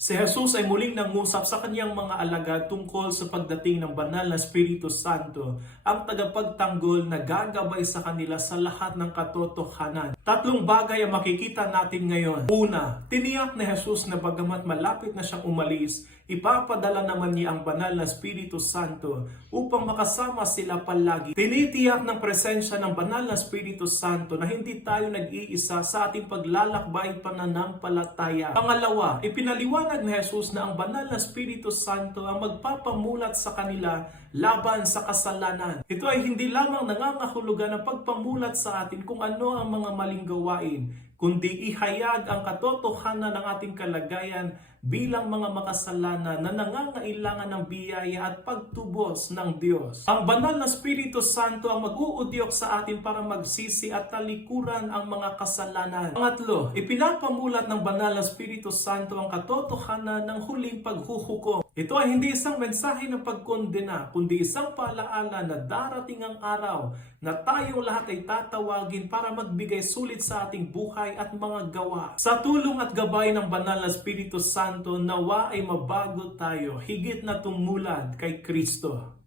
Si Jesus ay muling nangusap sa kanyang mga alagad tungkol sa pagdating ng banal na Espiritu Santo, ang tagapagtanggol na gagabay sa kanila sa lahat ng katotohanan. Tatlong bagay ang makikita natin ngayon. Una, tiniyak ni Jesus na bagamat malapit na siyang umalis, ipapadala naman niya ang banal na Espiritu Santo upang makasama sila palagi. Tinitiyak ng presensya ng banal na Espiritu Santo na hindi tayo nag-iisa sa ating paglalakbay pananampalataya. Pangalawa, ipinaliwanag ni Jesus na ang banal na Espiritu Santo ang magpapamulat sa kanila laban sa kasalanan. Ito ay hindi lamang nangangahulugan ng pagpamulat sa atin kung ano ang mga maling gawain, kundi ihayag ang katotohanan ng ating kalagayan bilang mga makasalanan na nangangailangan ng biyaya at pagtubos ng Diyos. Ang banal na Espiritu Santo ang mag-uudyok sa atin para magsisi at talikuran ang mga kasalanan. Pangatlo, ipinapamulat ng banal na Espiritu Santo ang katotohanan ng huling paghuhukom. Ito ay hindi isang mensahe ng pagkondena, kundi isang paalaala na darating ang araw na tayong lahat ay tatawagin para magbigay sulit sa ating buhay at mga gawa. Sa tulong at gabay ng banal na Espiritu Santo, nawa ay mabago tayo, higit na tumulad kay Kristo.